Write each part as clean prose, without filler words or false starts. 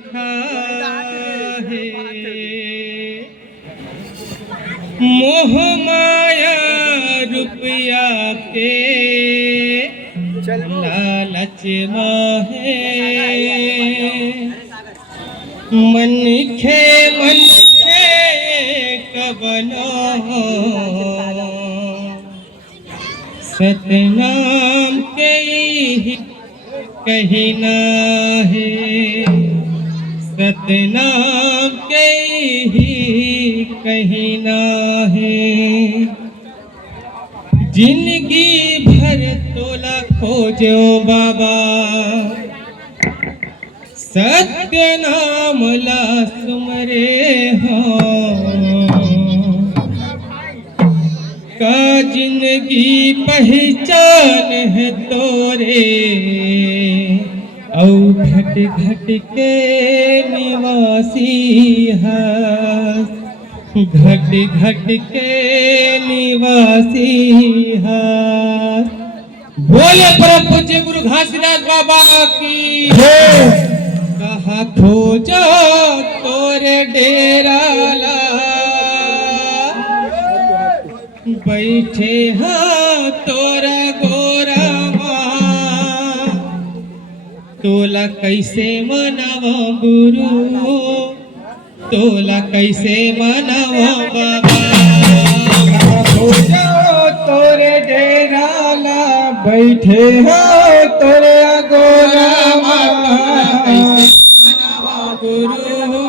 देखा है मोह माया रुपया के लालच में है मन खे कबनो सतनाम के ही कहना है सतनाम के ही कहना है जिंदगी भर तोला खोजो बाबा सत्य नाम ला सुमरे हो का जिंदगी पहचान है तोरे औ घट घट के निवासी है घट घट के निवासी है बोले परम पूज्य गुरु घासीदास बाबा की कहा खोजो तोरे डेरा ला बैठे हाँ तोरा गोरा तोला कैसे मनावा गुरु तोला कैसे मनावा बाबा तोरे डेरा ला बैठे हो तोरे गोरा गुरु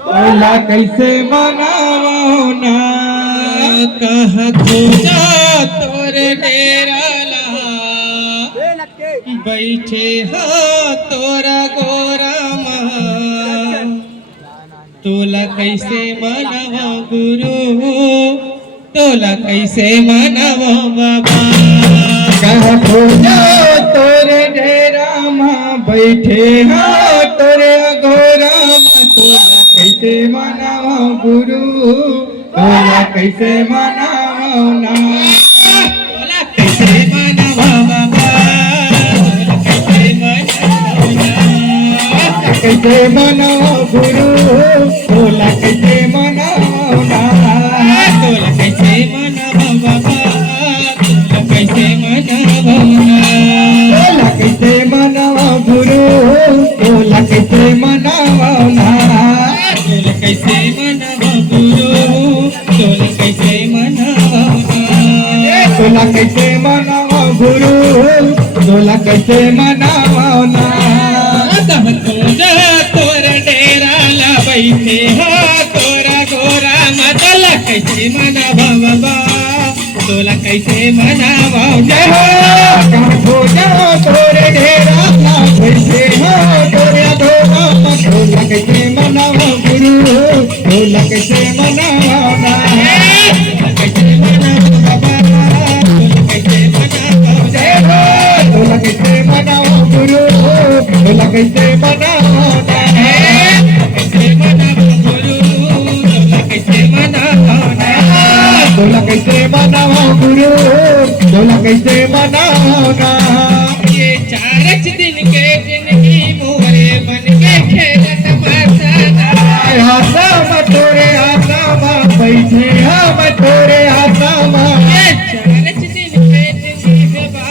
तोला कैसे मनावा ना कहा खोजा तोरे डेरा ला बैठे हो तोरा गोरा तोला कैसे मनावा गुरु तोला कैसे मनावा बाबा कहा खोजा तोरे डेरा बैठे हो तोरे गोरा तोला कैसे मनावा गुरु तोला कैसे मनावा ना तोला कैसे मनावा बाबा कैसे मनावा गुरु तोला कैसे मनावा तोला कैसे मनावा बाबा तोला कैसे मनावा तोला कैसे मनावा गुरु तोला कैसे मनावा तोला कैसे मनावा गुरु तोला कैसे मनावा तोला कैसे मनावा गुरु तोला कैसे मनावा तोरा डेरा ला बैठे हो तोरा गोरा तोला कैसे मनावा बाबा तोला कैसे मनावा जय हो तोरे डेरा ला बैठे हो तोरा गोरा तोला कैसे मनावा गुरु तोला कैसे मनावा कैसे मनावा बाबा तोला कैसे मनावा जय हो तोला कैसे मनावा गुरु तोला कैसे मनावा कैसे मनावा गुरु तोला कैसे मनावा तोला कैसे मनावा गुरु तोला कैसे मनावा ये 4 दिन के जिंदगी मोरे बन के खेलत मसाना आसा तोरे आसा बैठे हम तोरे आसा ये 4 दिन के जिंदगी बाबा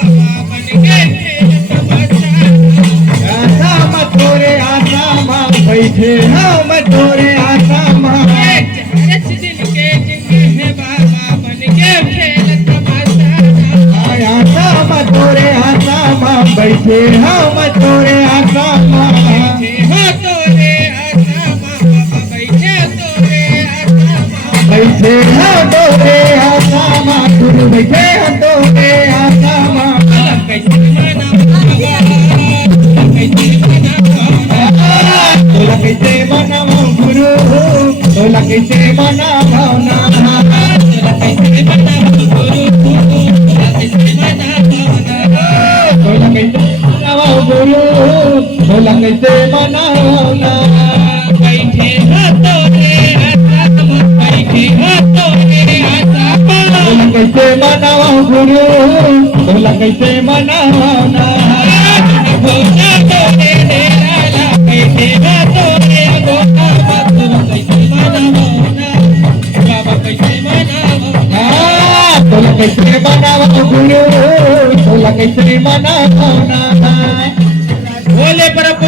बन के खेलत मसाना तोरे आसा बैठे हम तोरे आसा 4 दिन के जिंदगी बाबा बन के खेलत मसाना आसा तोरे आसा बैठे हम तोरे आसा बैठे हो तोरे आसा बाबा बैठे तोरे आसा बैठे हो तोरे आसा गुरु बैठे हो तोरे आसा कैसे मनावा कैसे मनावा तोला कैसे मनावा गुरु तोला कैसे मनावा तोला कैसे मनावा गुरु तोला कैसे मनावा तोला कैसे मनावा गुरु तोला कैसे मनावा बैठे हो तोरे आसा बैठे हो तोरे आसा तोला कैसे मनावा गुरु तोला कैसे मनावा तोरे डेरा ला बैठे हो तोरे कैसे मनावा गुरु, बोला कैसे मनावा। बोले प्रभु